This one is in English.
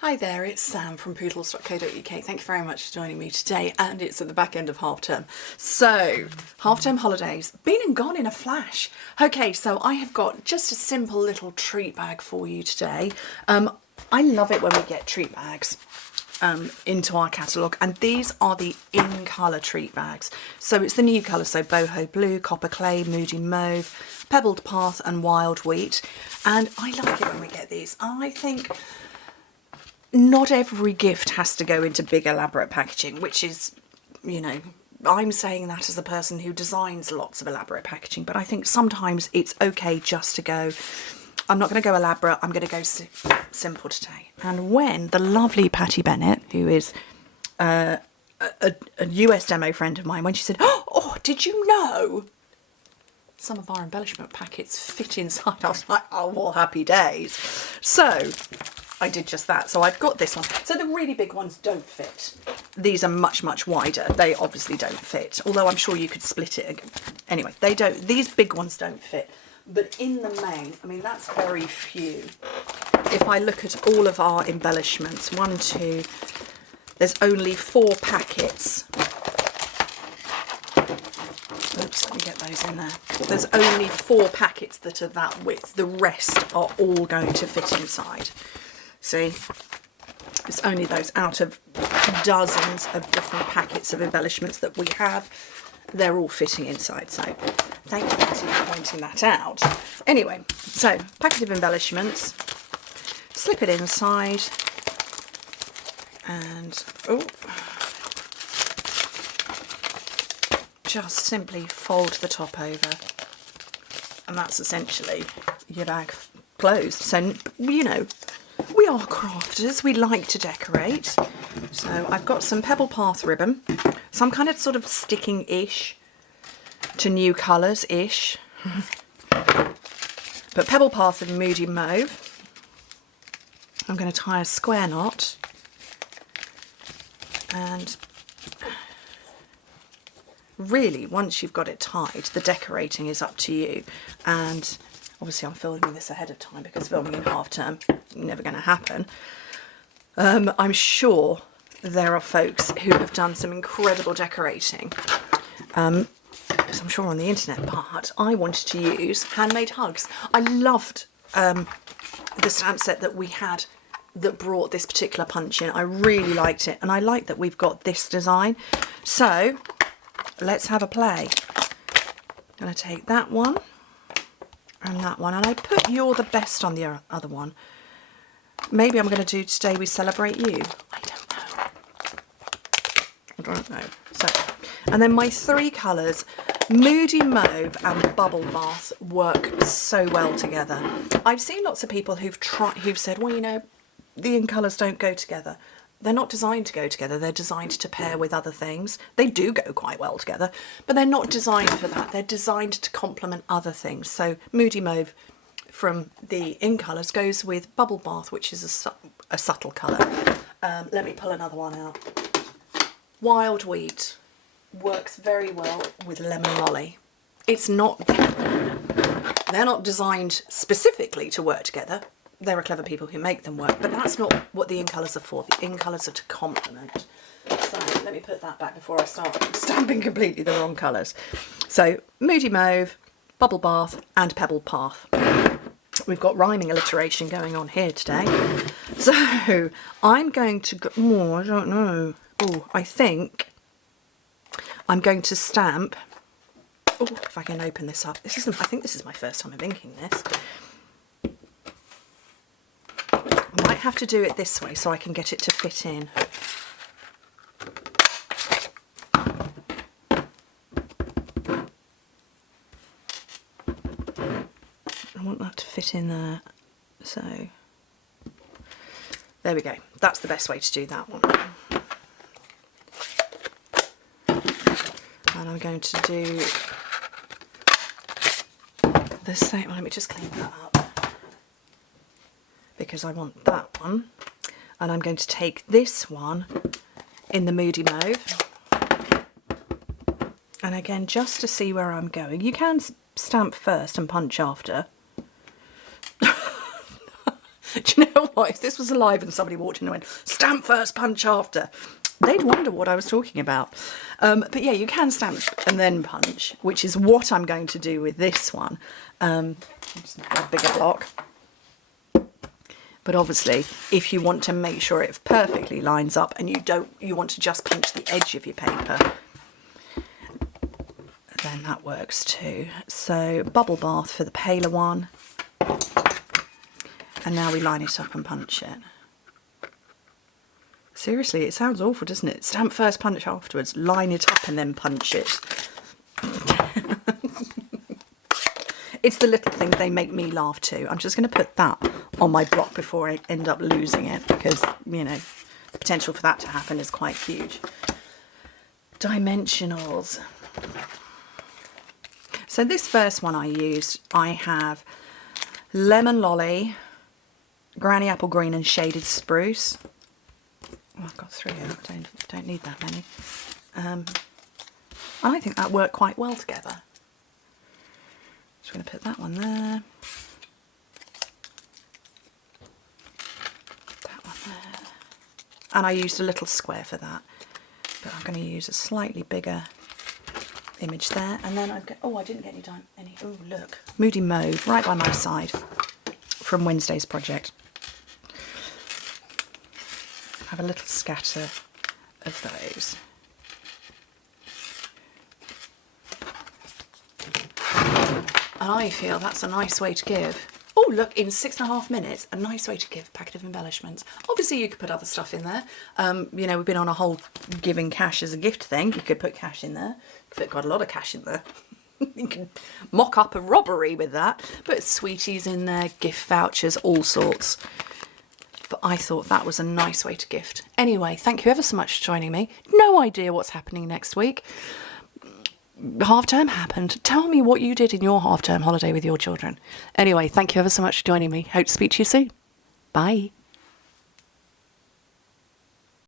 Hi there, it's Sam from Pootles.co.uk. Thank you very much for joining me today, and it's at the back end of half term. So, half term holidays, been and gone in a flash. Okay, so I have got just a simple little treat bag for you today. I love it when we get treat bags into our catalogue, and these are the in colour treat bags. So it's the new colours, so boho blue, copper clay, moody mauve, pebbled path and wild wheat. And I like it when we get these. I think not every gift has to go into big elaborate packaging, which is, you know, I'm saying that as a person who designs lots of elaborate packaging, but I think sometimes it's okay just to go, I'm not going to go elaborate, I'm going to go simple today. And when the lovely Patty Bennett, who is a US demo friend of mine, when she said, oh, did you know some of our embellishment packets fit inside? I was like, oh, well, happy days. So I did just that. So I've got this one. So the really big ones don't fit. These are much, much wider. They obviously don't fit, although I'm sure you could split it again. Anyway, they don't. These big ones don't fit. But in the main, I mean, that's very few. If I look at all of our embellishments, there's only 4 packets. Oops, let me get those in there. There's only 4 packets that are that width. The rest are all going to fit inside. See, it's only those out of dozens of different packets of embellishments that we have. They're all fitting inside, so thank you for pointing that out. Anyway, so packet of embellishments, slip it inside, and just simply fold the top over, and that's essentially your bag closed. So, you know, we are crafters, we like to decorate. So I've got some Pebble Path ribbon, some kind of sort of sticking-ish to new colours-ish. But Pebble Path and Moody Mauve. I'm going to tie a square knot. And really, once you've got it tied, the decorating is up to you. And obviously I'm filming this ahead of time because filming in half term, never going to happen. I'm sure there are folks who have done some incredible decorating. So I'm sure on the internet, but I wanted to use handmade hugs. I loved the stamp set that we had that brought this particular punch in. I really liked it, and I like that we've got this design. So let's have a play. I'm going to take that one and that one, and I put You're the Best on the other one. Maybe I'm going to do Today We Celebrate You. I don't know. So, and then my 3 colours, Moody Mauve and Bubble Bath, work so well together. I've seen lots of people who've said, well, you know, the in colours don't go together. They're not designed to go together. They're designed to pair with other things. They do go quite well together, but they're not designed for that. They're designed to complement other things. So Moody Mauve from the in colours goes with Bubble Bath, which is a subtle colour. Let me pull another one out. Wild Wheat works very well with Lemon Lolly. They're not designed specifically to work together. There are clever people who make them work, but that's not what the in colours are for. The in colours are to complement. So let me put that back before I start stamping completely the wrong colours. So Moody Mauve, Bubble Bath and Pebble Path. We've got rhyming alliteration going on here today. So I'm going to go, I don't know. I think I'm going to stamp. If I can open this up. I think this is my first time of inking this. I might have to do it this way so I can get it to fit in. I want that to fit in there. So there we go. That's the best way to do that one. And I'm going to do the same. Let me just clean that up, because I want that one. And I'm going to take this one in the Moody Mauve. And again, just to see where I'm going. You can stamp first and punch after. Do you know what? If this was alive and somebody walked in and went, stamp first, punch after, they'd wonder what I was talking about. But yeah, you can stamp and then punch, which is what I'm going to do with this one. Just a bigger block. But obviously, if you want to make sure it perfectly lines up and you want to just punch the edge of your paper, then that works too. So bubble bath for the paler one. And now we line it up and punch it. Seriously, it sounds awful, doesn't it? Stamp first, punch afterwards. Line it up and then punch it. It's the little things, they make me laugh too. I'm just going to put that on my block before I end up losing it, because, you know, the potential for that to happen is quite huge. Dimensionals. So this first one I used, I have Lemon Lolly, Granny Apple Green and Shaded Spruce. Oh, I've got 3 out, don't need that many. And I think that worked quite well together. Just going to put that one there. That one there. And I used a little square for that. But I'm going to use a slightly bigger image there. And then I've got, oh, I didn't get any, oh look, Moody Mauve right by my side from Wednesday's project. Have a little scatter of those. And I feel that's a nice way to give. Oh, look, in 6.5 minutes, a nice way to give a packet of embellishments. Obviously, you could put other stuff in there. You know, we've been on a whole giving cash as a gift thing. You could put cash in there. You could put quite a lot of cash in there. You can mock up a robbery with that. Put sweeties in there, gift vouchers, all sorts. But I thought that was a nice way to gift. Anyway, thank you ever so much for joining me. No idea what's happening next week. Half term happened. Tell me what you did in your half term holiday with your children. Anyway, thank you ever so much for joining me. Hope to speak to you soon. Bye.